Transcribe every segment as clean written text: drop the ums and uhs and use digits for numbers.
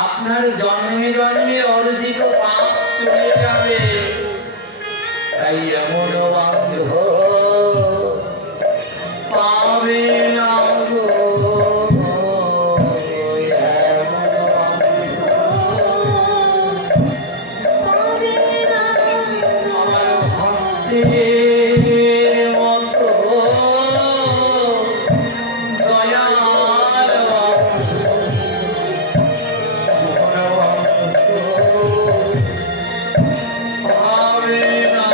আপনার জন্মে জন্মে অর্জিত পাপ চলে যাবে। তাই এমন বান্ধব পাবে না গো, আমার ভক্তের মতো দয়াল পাবে না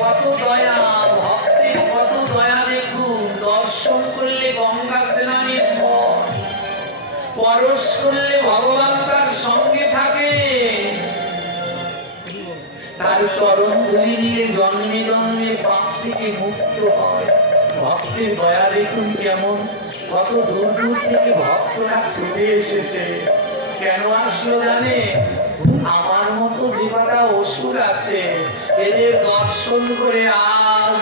কত দয়া, ভক্তের কত দয়া দেখুন। দর্শন করলে গঙ্গা স্নানের পর, পরশ করলে ভগবান তার সঙ্গে থাকে, তার চরণ ধুলি নিয়ে জন্মে জন্মের পাপ থেকে মুক্ত হয়। ভক্তের দয়া দেখুন কেমন, কত দূর দূর থেকে ভক্তরা ছুটে এসেছে। কেন আসলো জানে? আমার মতো যে কটা অসুর আছে এদের দর্শন করে আজ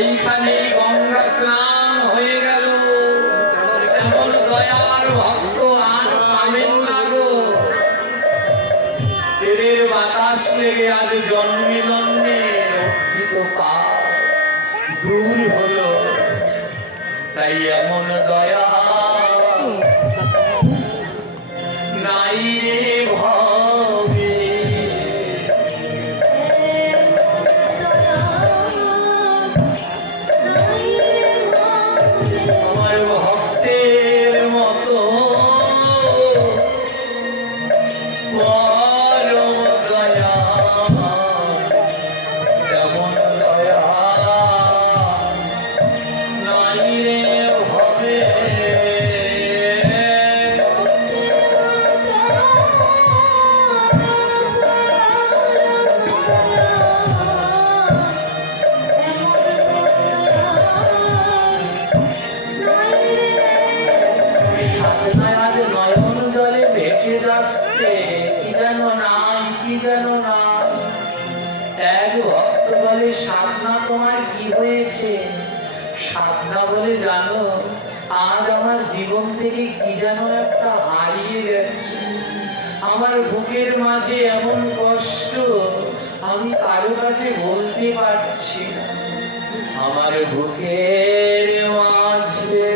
এইখানে গঙ্গা স্নান হয়ে গেল। এমন দয়ার ভক্ত আর পাবেন না গো। এদের বাতাস লেগে আজ জন্মে জন্মে অর্জিত পাপ দূর হলো। তাই এমন দয়া নাই রে ভবে। আমার ভক্তের মতো পরম দয়া, এমন দয়া নাই রে ভবে। নয়ন জলে ভেসে যাচ্ছে কি যেন নাই, কি যেন নাই। এক ভক্ত বলে, সাধনা তোমার কি হয়েছে? সাধনা বলে, জানো আজ আমার জীবন থেকে কি যেন একটা হারিয়ে গেছে। আমার বুকের মাঝে এমন কষ্ট আমি কারো কাছে বলতে পারছি না। আমার বুকের মাঝে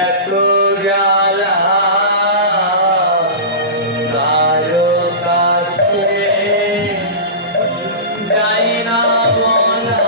এত জ্বালা কারো কাছে যাই না বলা।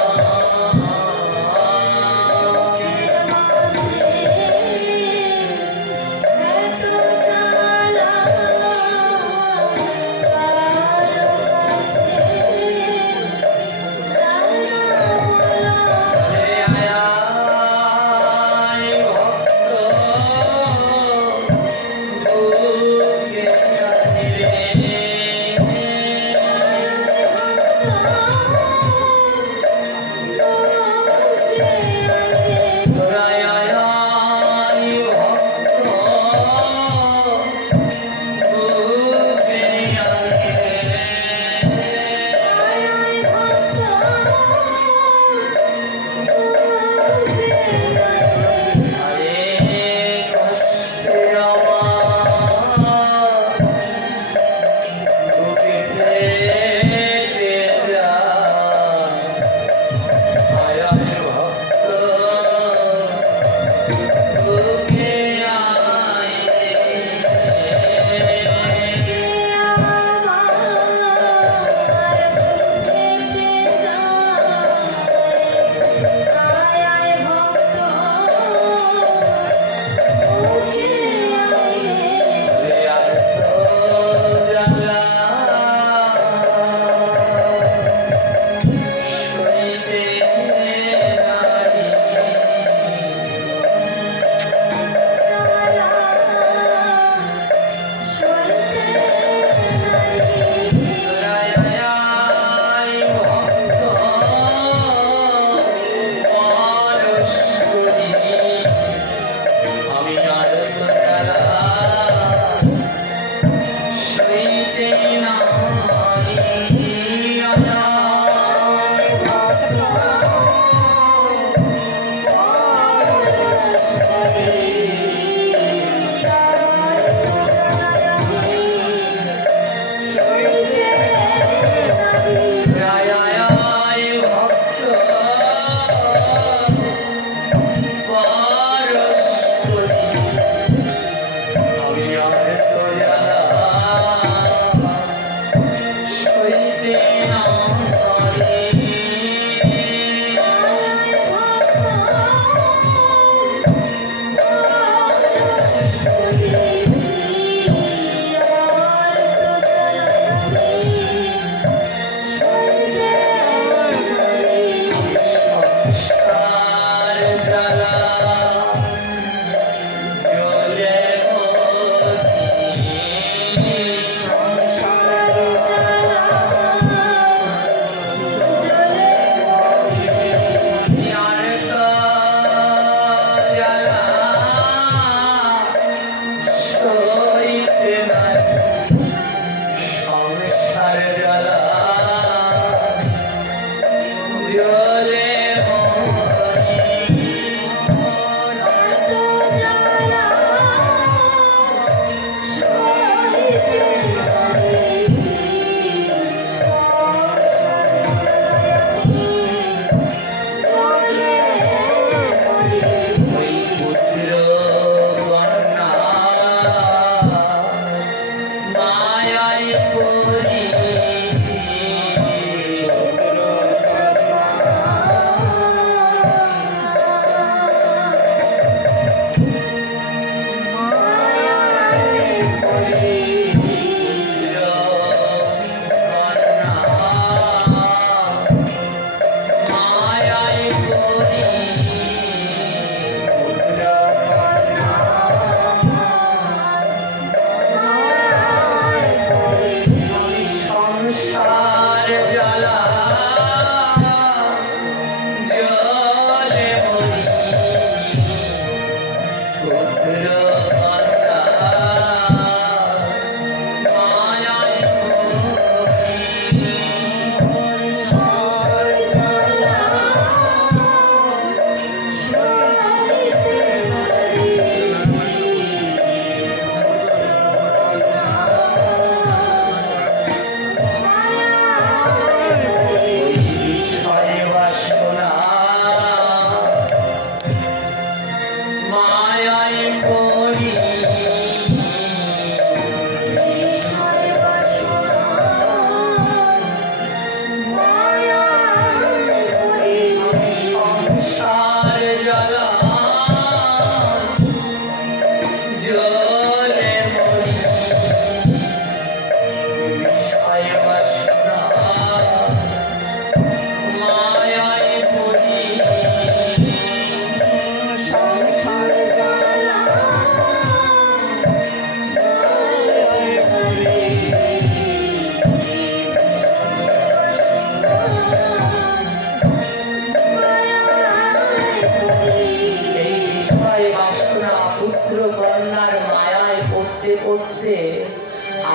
পড়তে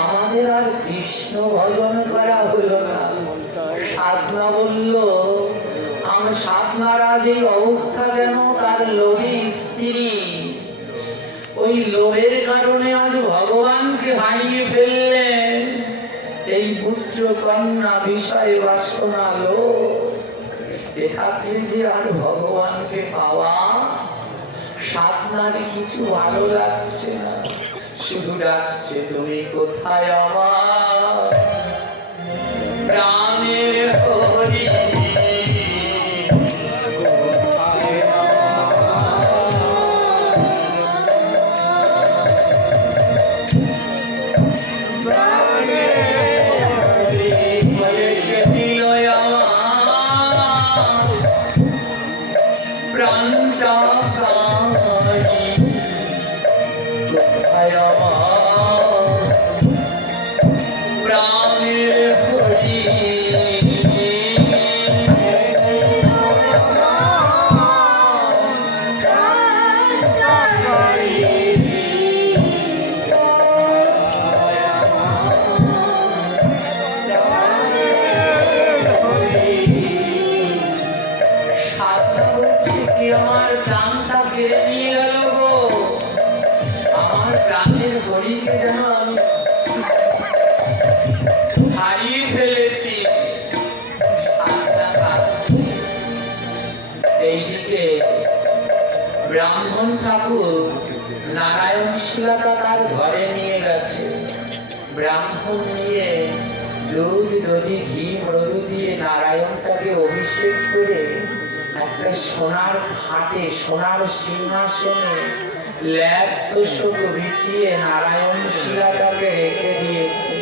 আমাদের আর কৃষ্ণ ভজন করা হলো না। সাধনা বলল, আমার সাধনার আজ এই অবস্থা কেন? তার লোভী স্ত্রী, ওই লোভের কারণে আজ ভগবানকে হারিয়ে ফেললেন। এই পুত্র কন্যা বিষয় বাসনা লোভ, এ থাকলে যে আর ভগবানকে পাওয়া। সাধনার কিছু ভালো লাগছে না, শুধু ডাকছে তুমি কোথায় আমার প্রাণের হরি। আমার প্রাণটা কেড়ে নিয়ে গেল গো, আমার প্রাণের হরিকে যেন আমি হারিয়ে ফেলেছি। এইদিকে ব্রাহ্মণ ঠাকুর নারায়ণ শিলাটা তার ঘরে নিয়ে গেছে। ব্রাহ্মণ নিয়ে দুধ দধি ঘি মধু দিয়ে নারায়ণটাকে অভিষেক করে একটা সোনার খাটে সোনার সিংহাসনে ল্যাপ তোষক বিছিয়ে নারায়ণ শিলাটাকে রেখে দিয়েছে।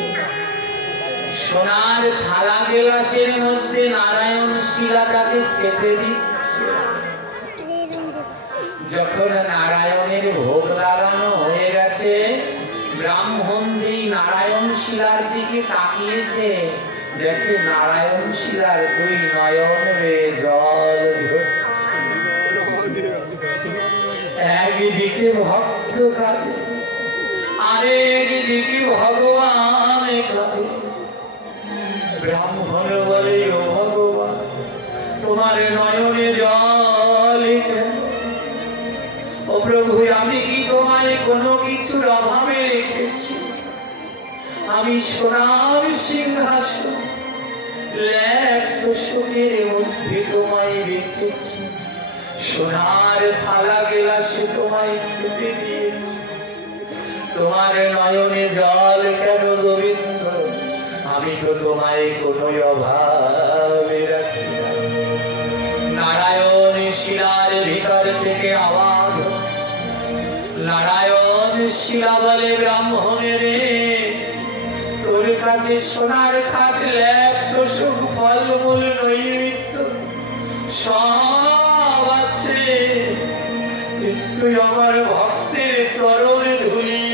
সোনার থালা গেলাসের মধ্যে নারায়ণ শিলাটাকে খেতে দিচ্ছে। যখন নারায়ণের ভোগ লাগানো হয়ে গেছে, ব্রাহ্মণ যেই নারায়ণ শিলার দিকে তাকিয়েছে, দেখে নারায়ণ শিলার দুই নয়ন বেয়ে জল ঝরছে। একদিকে ভক্ত কাঁদে, আরেকদিকে ভগবান কাঁদে। ব্রাহ্মণ বলে, ও ভগবান, তোমার নয়নে জল কেন? ও প্রভু, আমি কি তোমায় কোনো কিছুর অভাবে রেখেছি? আমি সোনার সিংহাসন ল্যাপ তোষকের মধ্যে তোমায় রেখেছি, সোনার থালা গেলাসে তোমায় খেতে দিয়েছি, তোমার নয়নে জল কেন গোবিন্দ? আমি তো তোমায় কোনো অভাবে রাখি না। নারায়ণ শিলার ভিতর থেকে আওয়াজ হচ্ছে। নারায়ণ শিলা বলে, ব্রাহ্মণের তোর কাছে সোনার খাট ল্যাপ তোষক ফলমূল নৈবেদ্য সব আছে, তুই আমার ভক্তের চরণে ধুলি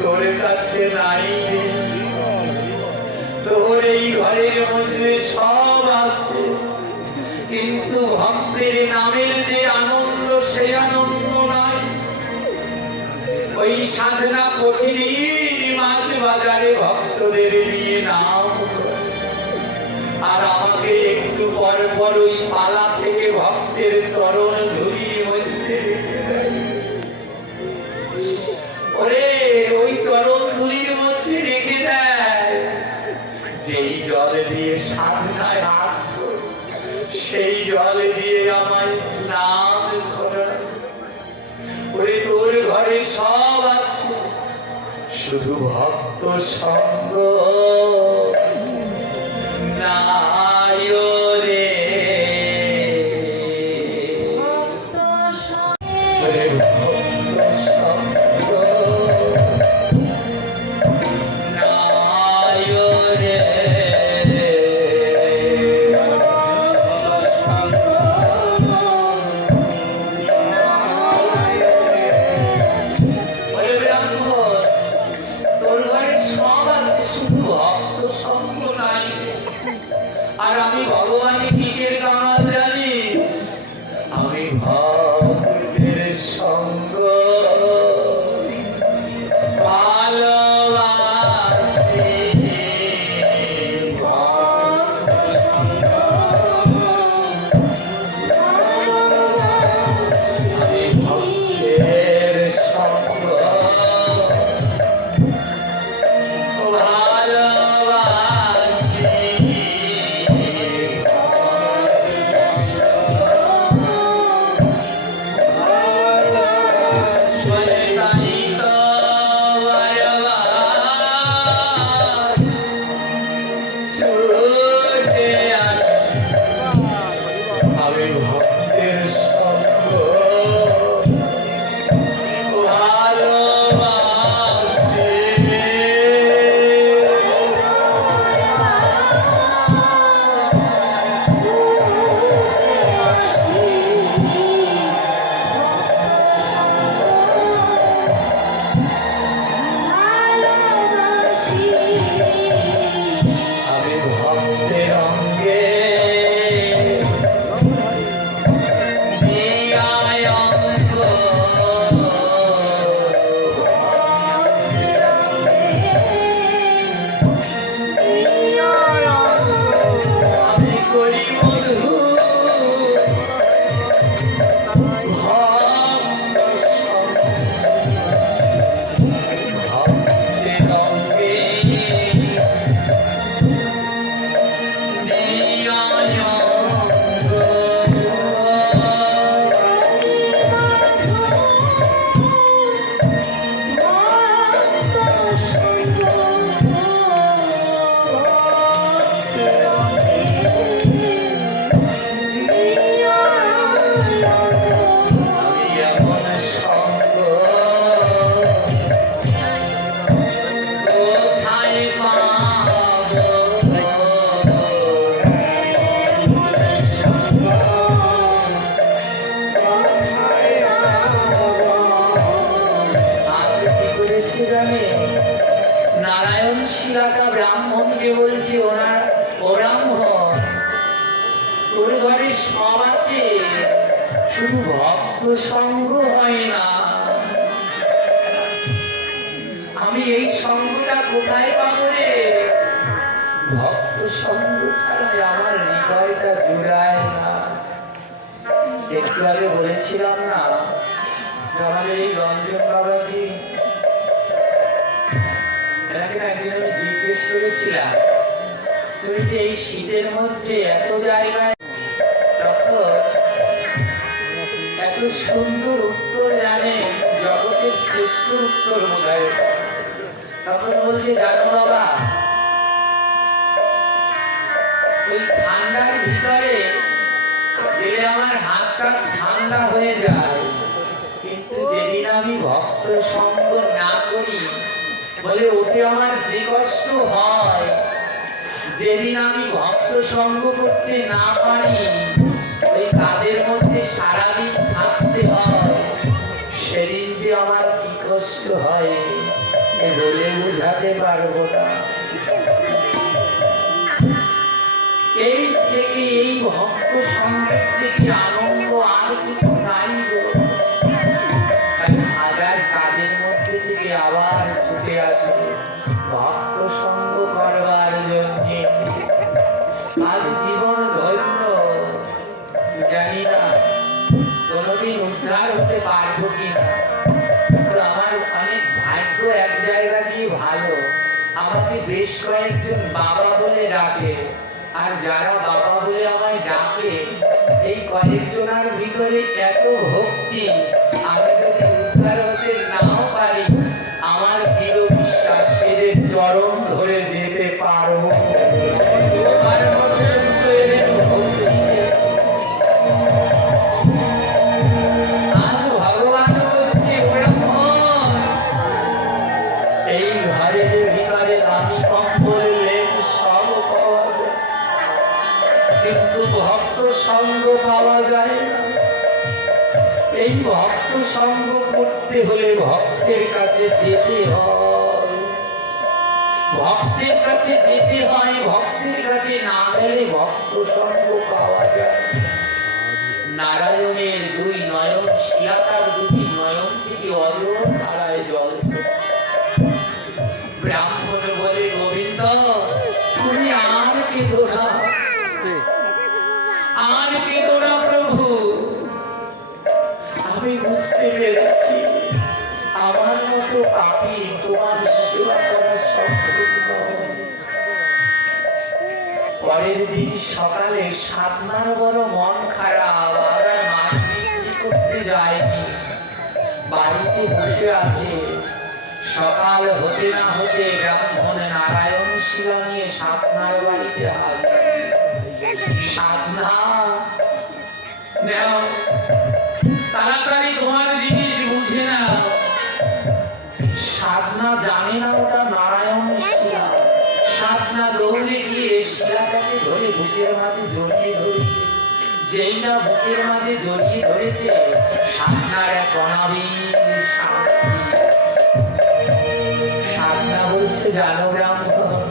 তোর কাছে নাই। তোর এই ঘরের মধ্যে সব আছে, কিন্তু ভক্তের নামের যে আনন্দ, সেই আনন্দ নাই। ওই সাধনা প্রতিদিন মাঝ বাজারে ভক্তদের নিয়ে নাম করে, আর আমাকে একটু পর পর ওই পালা থেকে ভক্তের চরণ ধুলির মধ্যে রেখে দেয়। ওরে, ওই চরণ ধুলির মধ্যে রেখে দেয়। যেই জল দিয়ে সাধনায় হাত ধরে, সেই জল দিয়ে আমায় স্নান করায়। ওরে, তোর ঘরে সব আছে, শুধু ভক্ত সঙ্গ নাই রে। ওরে, ভক্ত সঙ্গ নাই রে। আর আমি ভগবানই কিসের কামাল জানি? আমি ভক্তের সঙ্গ বলছি ও ব্রাহ্মণ, তোর ঘরে সব আছে, শুধু ভক্ত সঙ্গ হয় না। আমি এই সঙ্গটা কোথায় পাবো রে? ভক্ত সঙ্গ ছাড়াই আমার হৃদয়টা জুড়ায় না। একটু আগে বলেছিলাম না যে আমাদের এই রঞ্জন বাবাজি, এনাকে একদিন আমি জিজ্ঞেস করেছিলাম, তুমি যে এই শীতের মধ্যে এত জায়গায়, তখন এত সুন্দর উত্তর জানে, জগতের শ্রেষ্ঠ উত্তর বোধহয়। তখন বলছে, জানো বাবা, ওই ঠান্ডার ভিতরে গেলে আমার হাতটা ঠান্ডা হয়ে যায়, কিন্তু যেদিন আমি ভক্ত সঙ্গ না করি, বলে ওতে আমার যে কষ্ট হয়, যেদিন আমি ভক্ত সঙ্গ করতে না পারি, ওই কাজের মধ্যে সারাদিন থাকতে হয়, সেদিন যে আমার কি কষ্ট হয় বলে বুঝাতে পারবো না। এই থেকে এই ভক্ত সঙ্গের থেকে আনন্দ আর কিছু নাই গো। হাজার কাজের মধ্যে থেকে আবার ছুটে আসে ভক্ত সঙ্গ করবার জন্য। আজ জীবন ধন্য, জানি না কোনোদিন উদ্ধার হতে পারবো কিনা, কিন্তু আমার অনেক ভাগ্য এক জায়গা দিয়ে ভালো, আমাকে বেশ কয়েকজন বাবা বলে ডাকে। আর যারা বাবা বলে আমায় ডাকে, এই কয়েকজনের ভিতরে এত ভক্তি, আমি যদি উদ্ধার হতে নাও পারি, আমার দৃঢ় বিশ্বাস এদের চরণ ধরে যেতে পারবো। আজ ভগবান বলছে, এই ঘরের ভিতরে দামি কম্বল সব পাওয়া যায়, কিন্তু ভক্ত সঙ্গ পাওয়া যায় না। এই ভক্ত সঙ্গ করতে হলে ভক্তের কাছে যেতে হয়, ভক্তের কাছে যেতে হয়, ভক্তের কাছে না গেলে ভক্ত সঙ্গ পাওয়া যায়। নারায়ণের দুই নয়ন, শিলাকার দুটি নয়ন থেকে অজর ধারায় জল ঝরছে। ব্রাহ্মণ বলে, গোবিন্দ তুমি আর কেঁদো না, আর কেঁদো না প্রভু, আমি বুঝতে পেরেছি আমার মতো পাপী তোমার সেবা করা সম্ভব নয়। পরের দিন সকালে সাধনার বড় মন খারাপ, আর মাছ বিক্রি করতে যায়নি, বাড়িতে বসে আছে। সকাল হতে না হতে ব্রাহ্মণ নারায়ণ শিলা নিয়ে সাধনার বাড়িতে হাজির। সাধনা নাও, তাড়াতাড়ি তোমার জিনিস বুঝে নাও। সাধনা জানে না ওটা নারায়ণ শিলা। সাধনা দৌড়ে গিয়ে শিলাটাকে ধরে বুকের মাঝে জড়িয়ে ধরেছে। যেই না বুকের মাঝে জড়িয়ে ধরেছে, সাধনার এক অনাবিল শান্তি। সাধনা বলছে, জানো ব্রাহ্মণ,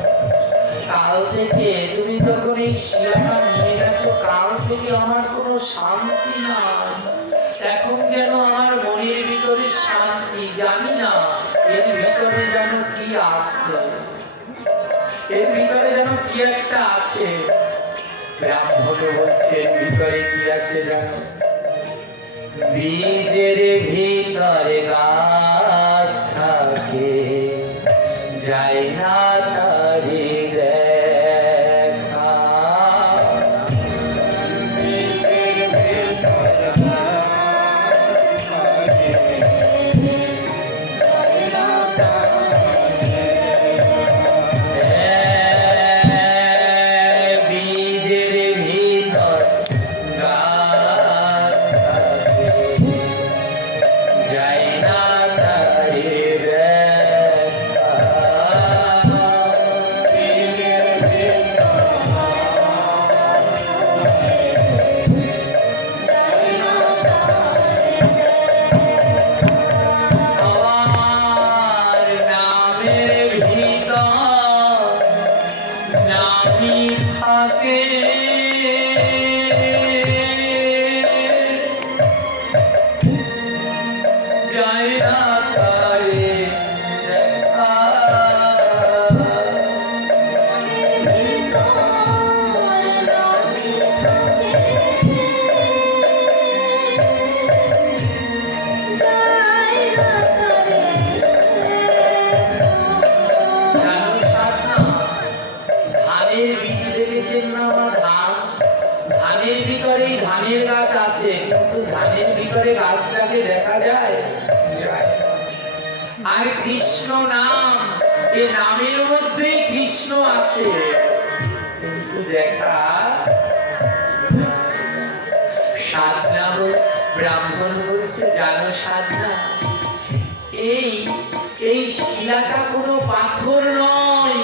কাল থেকে তুমি যখন এই শিলাটা নিয়ে গেছো, কাল থেকে আমার কোনো শান্তি নাই। এখন যেন আমার মনের ভিতরে শান্তি, জানি না এর ভিতরে যেন কি আছে, এর ভিতরে যেন কি একটা আছে। ব্রাহ্মণ বলছে, এর ভিতরে কি আছে জানো? বীজের ভিতরে গাছ থাকে, যায় না তারে দেখা। বীজের ভিতর গাছ থাকে, ভিতরে গাছটাকে দেখা যায়? যায় না। আর কৃষ্ণ নাম, এ নামের মধ্যেই কৃষ্ণ আছে, কিন্তু দেখা সাধনা। ব্রাহ্মণ বলছে, জানো সাধনা, এই এই শিলাটা কোনো পাথর নয়,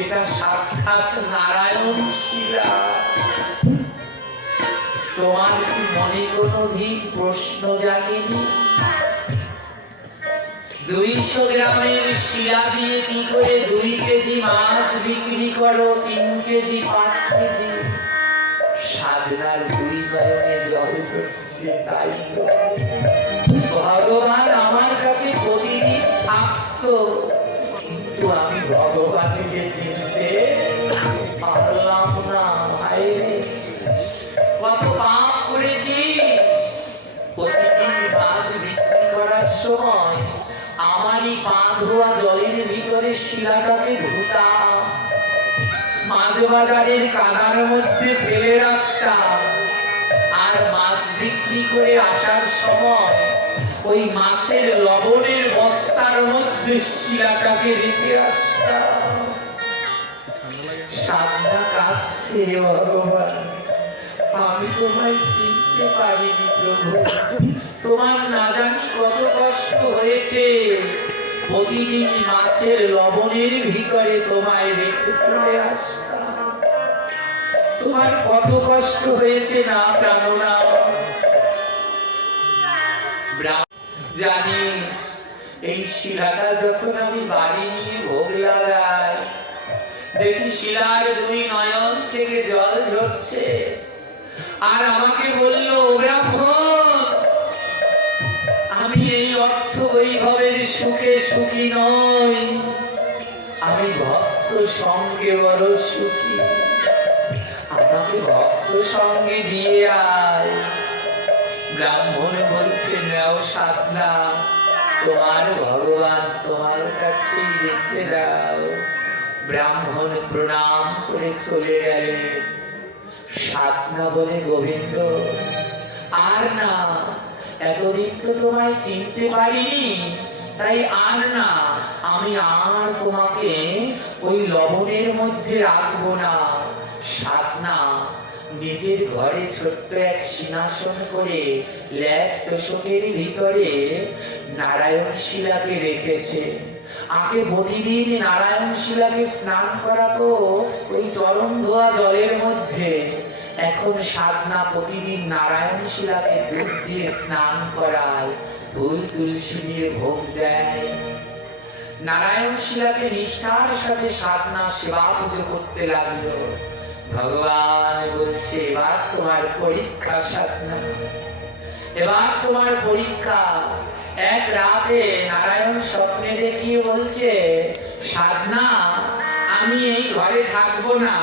এটা সাক্ষাৎ নারায়ণ শিলা। তোমার কি মনে কোনোদিন প্রশ্ন জাগেনি? 200 গ্রামের শিলা দিয়ে কি করে 2 কেজি মাছ বিক্রি করো, 3 কেজি 5 কেজি? সাধনার 2 নয়নে জল ঝরছে, তাই তো ভগবান আমার কাছে প্রতিদিন থাকতো, কিন্তু আমি ভগবানকে চিনতে পারলাম না। ভাইরে, কত পাপ করেছি। প্রতিদিন মাছ বিক্রি করার সময় আমারই পা ধোয়া জলের ভিতরে শিলাটাকে ধুতাম, মাছ বাজারের কাদার মধ্যে ফেলে রাখতাম, আর মাছ বিক্রি করে আসার সময় ওই মাছের লবণের বস্তার মধ্যে শিলাটাকে রেখে আসতাম। সাধনা কাঁদছে, ভগবান আমি তোমায় চিনতে পারিনি প্রভু, তোমার না জানি কত কষ্ট হয়েছে। প্রতিদিন মাছের লবণের ভিতরে তোমায় রেখে চলে আসতাম, তোমার কত কষ্ট হয়েছে না প্রাণনা। জানি এই শিলাটা যখন আমি বাড়ি নিয়ে ভোগ লাগাই, দেখি শিলার 2 নয়ন থেকে জল ঝরছে, আর আমাকে বলল, ব্রাহ্মণ আমি এই অর্থ বৈভবের সুখে সুখী নই, আমি ভক্ত সঙ্গে বড় সুখী, আমাকে ভক্ত সঙ্গে দিয়ে আয়। ব্রাহ্মণ বলছে, নাও সাধনা, তোমার ভগবান তোমার কাছেই রেখে দাও। ব্রাহ্মণ প্রণাম করে চলে গেলেন। সাধনা বলে, গোবিন্দ আর না, এতদিন তো তোমায় চিনতে পারিনি, তাই আর না, আমি আর তোমাকে ওই লবণের মধ্যে রাখবো না। সাধনা নিজের ঘরে ছোট্ট এক সিংহাসন করে ল্যাপ তোষকের ভিতরে নারায়ণ শিলাকে রেখেছে। আগে প্রতিদিন নারায়ণ শিলাকে স্নান করাতো ওই চরণ ধোয়া জলের মধ্যে, এখন সাধনা প্রতিদিন নারায়ণ শিলাকে দুধ দিয়ে স্নান করায়, ফুল তুলসী দিয়ে ভোগ দেয়। নারায়ণ শিলাকে নিষ্ঠার সাথে সাধনা সেবা পুজো করতে লাগলো। ভগবান বলছে, এবার তোমার পরীক্ষা সাধনা, এবার তোমার পরীক্ষা। এক রাতে নারায়ণ স্বপ্নে দেখিয়ে বলছে, সাধনা আমি এই ঘরে থাকবো না,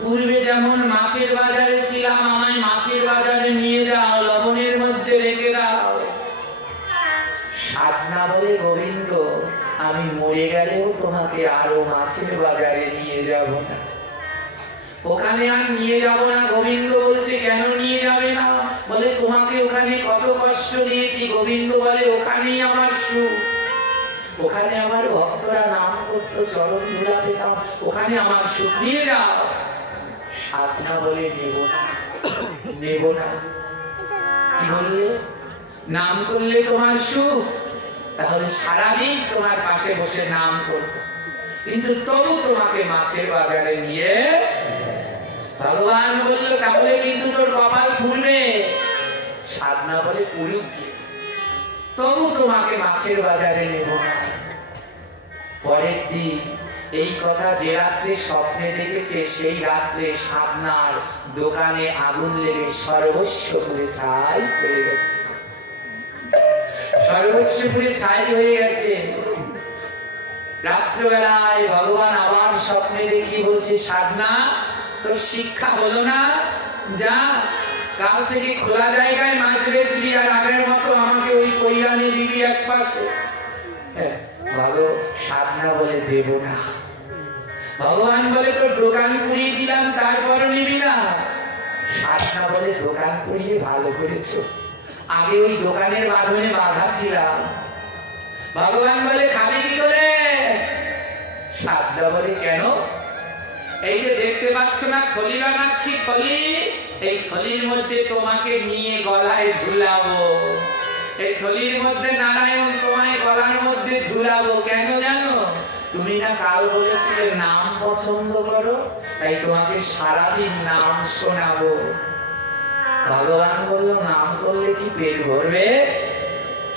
পূর্বে যেমন মাছের বাজারে ছিলাম, আমায় মাছের বাজারে নিয়ে যাও, লবণের মধ্যে রেখে দাও। সাধনা বলে, গোবিন্দ আমি মরে গেলেও তোমাকে আরো মাছের বাজারে নিয়ে যাব না, ওখানে আর নিয়ে যাব না। গোবিন্দ বলছে, কেন নিয়ে যাবে না? বলে, তোমাকে ওখানে কত কষ্ট দিয়েছি। গোবিন্দ বলে, ওখানেই আমার সুখ, ওখানে আমার ভক্তরা নাম করতো, চরণ ধুলা পেতাম, ওখানে আমার সুখ, নিয়ে যাও। সাধনা বলে, নেব না, নেব না। কি বললে? নাম করলে তোমার সুখ, তাহলে সারাদিন তোমার পাশে বসে নাম করব, কিন্তু তবু তোমাকে মাছের বাজারে নিয়ে। ভগবান বলল, তাহলে কিন্তু তোর কপাল ফুলবে। সাধনা বলে, পুরুক, তবু তোমাকে মাছের বাজারে নেব না। পরের দিন এই কথা যে রাত্রে স্বপ্নে দেখেছে, সেই রাত্রে সাধনার দোকানে আগুন লেগে সর্বস্ব পুড়ে ছাই হয়ে গেছে, সর্বস্ব পুড়ে ছাই হয়ে গেছে। রাত্রবেলায় ভগবান আবার স্বপ্নে দেখি বলছে, সাধনা তোর শিক্ষা হলো না, যা কাল থেকে খোলা জায়গায় মাছ বেচবি, আর আগের মতো আমাকে ওই কইরানি দিবি এক পাশে। সাধনা বলে, দেব না। ভগবান বলে, তোর দোকান পুড়িয়ে দিলাম, তারপর নিবি না? সাধনা বলে, দোকান পুড়িয়ে ভালো করেছো, আগে ওই দোকানের বাঁধনে বাঁধা ছিলাম। ভগবান বলে খাবি কি করে? সাধনা বলে কেন? এই যে দেখতে পাচ্ছ না থলি বানাচ্ছি, থলি, এই থলির মধ্যে তোমাকে নিয়ে গলায় ঝুলাবো। এই থলির মধ্যে নারায়ণ তোমায় গলার মধ্যে ঝুলাবো। কেন জানো? তুমি না কাল বলেছিলে নাম পছন্দ করো, তাই তোমাকে সারাদিন নাম শোনাবো। ভগবান বলল নাম করলে কি পেট ভরবে?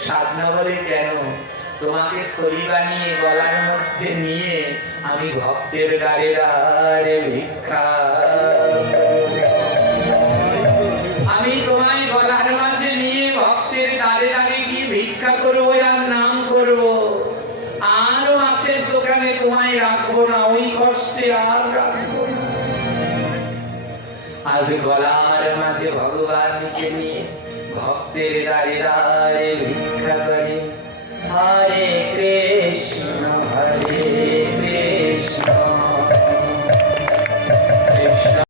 সাধনা বলে কেন? তোমাকে থলি বানিয়ে গলার মধ্যে নিয়ে আমি ভক্তের দ্বারে দ্বারে ভিক্ষা, আমি তোমায় গলার মাঝে নিয়ে ভক্তের দ্বারে দ্বারে গিয়ে ভিক্ষা করবো আর নাম করবো। আর মাছের দোকানে তোমায় রাখবো না, ওই কষ্টে আর রাখবো না। আজ গলার মাঝে ভগবানকে নিয়ে ভক্তের দ্বারে দ্বারে ভিক্ষা করে। হরে কৃষ্ণ